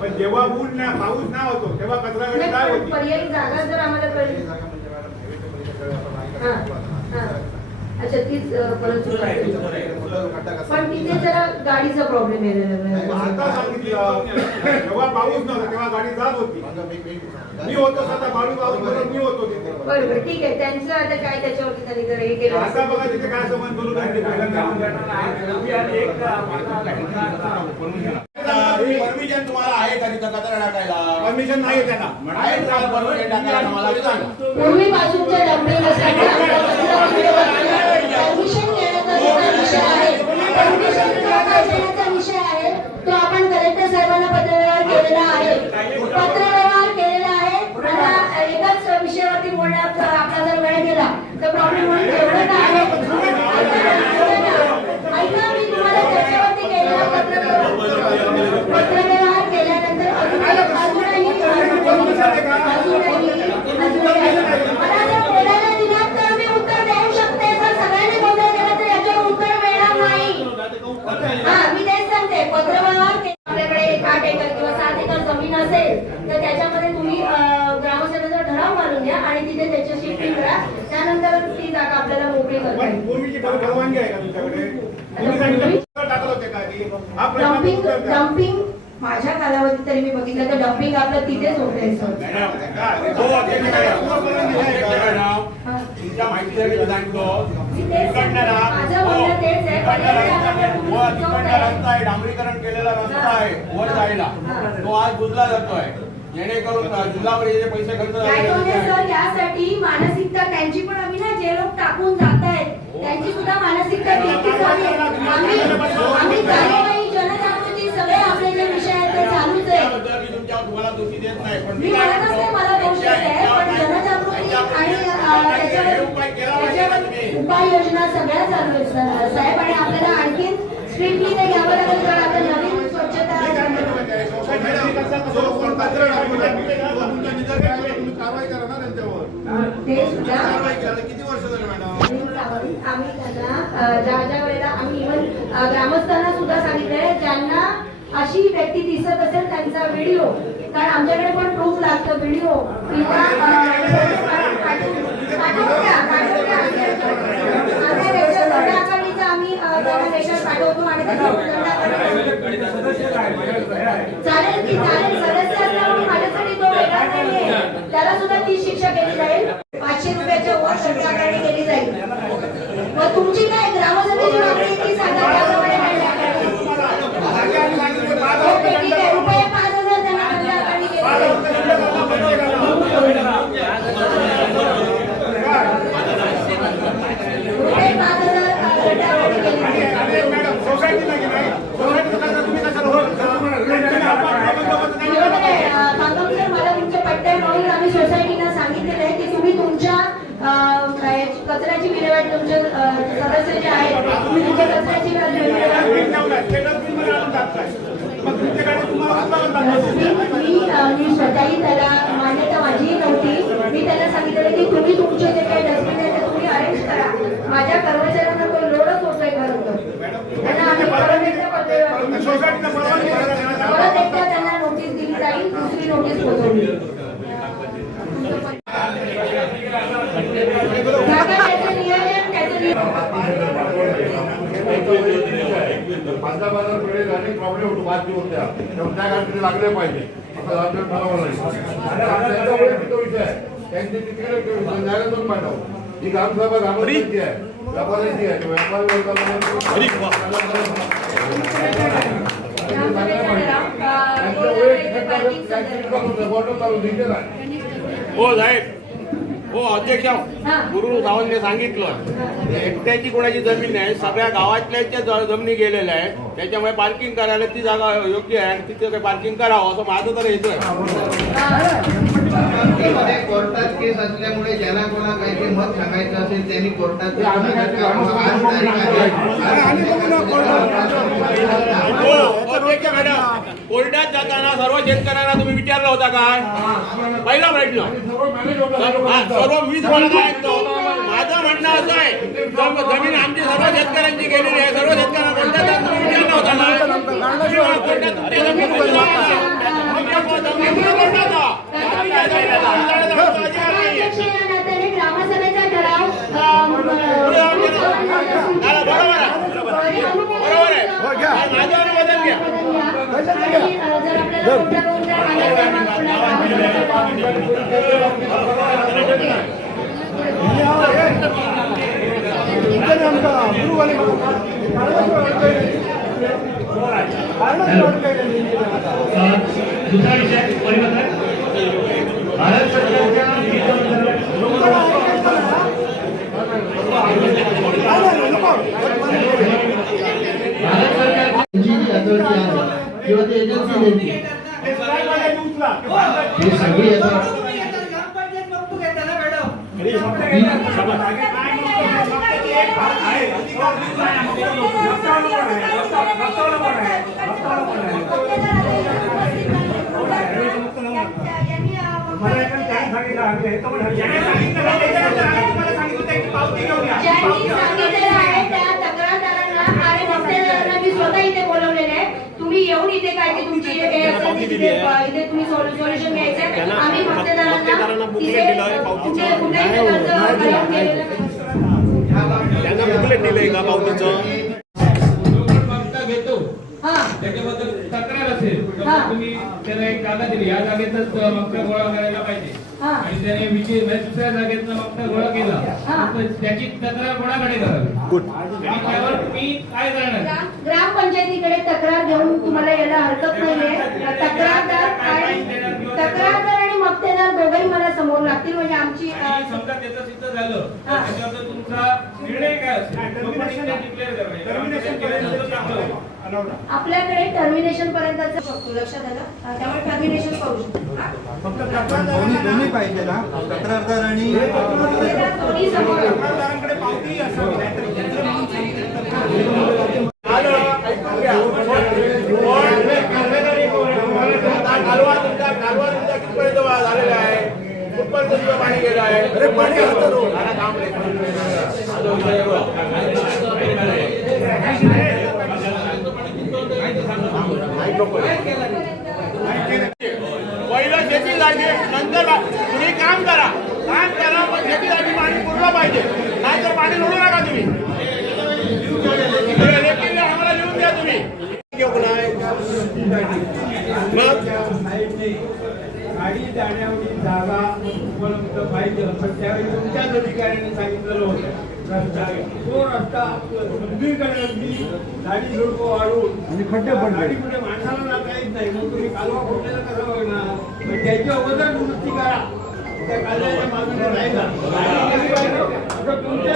पण जेव्हा ऊन ना पाऊस ना होतो तेव्हा कचरा गाडी काय होती? पर्यायी जागा जर आम्हाला कळली. अच्छा तीच परत पण तिथे जरा गाडीचा प्रॉब्लेम आहे. आता सांगितलं जेव्हा पाऊस नव्हता तेव्हा गाडी जात होती. मी होतो स्वतः पाऊस मी होतो तिथे. बरोबर ठीक आहे त्यांचं आता काय त्याच्यावरती त्यांनी जर हे केलं आता बघा तिथे काय संबंध बोलू परमिशन तुम्हाला आहे का तिथं कचरा टाकायला? परमिशन नाही त्यांना. आहे तुम्हाला परमिशन टाकायला मला ते सांगा. पूर्वीपासूनच्या डम्पिंग परमिशन घेण्याचा विषय आहे. परमिशन घेण्याचा विषय आहे तो आपण कलेक्टर साहेबांना पत्रव्यवहार केलेला आहे. पत्रव्यवहार केलेला आहे. मला एकाच विषयावरती बोलण्यात आपला जर वेळ गेला तर प्रॉब्लेम म्हणून एवढं आहे. ऐका मी तुम्हाला त्याच्यावरती केलेला पत्रव्यवहार केल्यानंतर अजूनही मला जर बोलायला दिलात तर मी उत्तर देऊ शकते. जर सगळ्यांनी बोलायला दिलं तर याच्यावर उत्तर मिळणार नाही. मी तेच सांगते पत्रव्यवहार आपल्याकडे 8 एकर किंवा 7 एकर जमीन असेल तर त्याच्यामध्ये तुम्ही ग्रामसभेचा ठराव मारून घ्या आणि तिथे त्याची शिफ्टिंग करा. त्यानंतर ती जागा आपल्याला मोकळी करता येईल. पूर्वीची परवानगी आहे का तुमच्याकडे? डम्पिंग माझ्या कालावधीत तरी मी बघितलं तर डम्पिंग आपलं तिथेच होतंय सर. तुमच्या माहितीसाठी सांगतो माझं म्हणणं तेच आहे. रस्ता आहे, डांबरीकरण केलेला रस्ता आहे वर जायला, तो आज बुजला जातोय जेणेकरून जिल्हा परिषदेचे पैसे खर्च सर यासाठी मानसिकता त्यांची पण आम्ही ना जे लोक टाकून जात आहेत त्यांची सुद्धा मानसिकता तितकीच आहे. आम्ही कार्यवाही जनजागृती सगळे आपले जे विषय आहेत ते चालूच आहे. तुम्हाला दोषी देत नाही पण मी म्हणत असते मला दोष देत आहे पण जनजागृती आणि त्याच्यावर उपाययोजना सगळ्या चालू आहेत साहेब. आणि आपल्याला आणखी स्ट्रिक्टली ते घ्यावं लागेल कारण आता नवीन स्वच्छता ते सुद्धा किती वर्ष झाली मॅडम? आम्ही त्यांना ज्या वेळेला आम्ही इव्हन ग्रामस्थांना सुद्धा सांगितलंय ज्यांना अशी व्यक्ती दिसत असेल त्यांचा व्हिडिओ, कारण आमच्याकडे पण प्रूफ लागतं व्हिडिओ किंवा आम्ही त्यांना देशात पाठवतो आणि चालेल की चालेल. सदस्य असल्यामुळे माझ्यासाठी तो वेगळा नाहीये. त्याला सुद्धा ती शिक्षा केली जाईल. 500 रुपयाच्या वर सगळी आकारणी केली जाईल. मग तुमची काय ग्रामसभेची मागणी ती सांगा त्याप्रमाणे ओके ठीक आहे. रुपये 5,000 त्यांना दंड आकारणी केली रुपये 5,000 दंड आकारणी केली मला तुमच्या पट्ट्या म्हणून आम्ही सोसायटीला सांगितलेलं आहे की तुम्ही तुमच्या कचऱ्याची विल्हेवाट तुमच्या सदस्य जे आहेत तुम्ही तुमच्या कचऱ्याची मी स्वतःही त्याला मान्यता माझीही नव्हती. मी त्याला सांगितलेलं की तुम्ही तुमचे जे काही डस्टबिन आहे ते तुम्ही अरेंज करा. माझ्या कर्मचाऱ्यांना तो लोडच होतोय खरं तर त्यांना आम्ही परत एकदा त्यांना नोटीस दिली जाईल. दुसरी नोटीस पोहोचवली. बाजार मिळेल आणि प्रॉब्लेम होतो बातमी होत्या त्या गाडीकडे लागले पाहिजे असं ठरवलं विषय आहे. त्यांची तिकडे जायला पाठव ही ग्रामसभा ग्रामपंचायती आहे व्यापाऱ्यांची आहे हो साहेब. हो अध्यक्ष गुरु सावंतने सांगितलं एकट्याची कोणाची जमीन आहे सगळ्या गावातल्या जमिनी गेलेल्या आहे त्याच्यामुळे पार्किंग करायला ती जागा योग्य आहे आणि तिथे पार्किंग करावं असं माझं तर हेच आहे. कोर्टात केस असल्यामुळे ज्यांना कोणा काही मत सांगायचं असेल त्यांनी कोर्टात कोर्टात जाताना सर्व शेतकऱ्यांना तुम्ही विचारलं होता काय? पहिला भेटलं सर्व मीच म्हणत ऐकतो. माझं म्हणणं असं आहे जमीन आमची सर्व शेतकऱ्यांची गेलेली आहे. सर्व शेतकऱ्यांना कोर्टात तुम्ही विचारलं होता ग्रामसभेचा ठराव दुसरा विषय परिवर्तन भारत सरकारच्या भारत सरकारची जी अथॉरिटी आहे किंवा ती एजन्सी नेमकी ही सगळी तुम्ही येऊन इथे काय की तुमची इथे तुम्ही सोल्युशन घ्यायचं आम्ही मक्तेदारांना त्यांना बुकलेट दिलंय का पावतीचं घेतो त्याच्याबद्दल तक्रार असेल तर तुम्ही त्याला एक जागा दिली या जागेतच मक्का गोळा करायला पाहिजे आणि त्याने दुसऱ्या जागेतनं मक्का गोळा केला तर त्याची तक्रार कोणाकडे करावी त्यावर तुम्ही काय करणार ग्रामपंचायतीकडे तक्रार देऊन तुम्हाला यायला हरकत नाहीये तक्रारदार आणि मक्तेदार दोघंही मला समोर लागतील म्हणजे आमची समजा त्याचं सिद्ध झालं त्याच्यावर तुमचा निर्णय काय असेल डिक्लेअर करायचं आपल्याकडे टर्मिनेशन पर्यंत शकतो लक्षात आलं त्यामुळे टर्मिनेशन करू शकतो फक्त दोन्ही पाहिजे ना तक्रारदार आणि तक्रारदारांकडे पावती असावी कालवा कितपर्यंत झालेला आहे कुठपर्यंत तुझं पाणी गेलं आहे पहिलं शेती जागे नंतर तुम्ही काम करा पण शेतीसाठी पाणी पुरलं पाहिजे नाहीतर पाणी सोडू नका तुम्ही आम्हाला लिहून द्या तुम्ही मग गाडी जाण्याची जागा उपलब्ध पाहिजे पण त्यावेळी तुमच्याच अधिकाऱ्यांनी सांगितलेलं होतं रस्ता तो रस्ता दुसरीकडे गाडी झोडको वाढवून आणि खड्डे पण गाडीपुढे माणसाला जाता येत नाही मग तुम्ही कालवा फोडलेला कसं बघणार पण त्याची अगोदर दुरुस्ती करा त्या कालव्याच्या बाजूने राहिला तुमच्या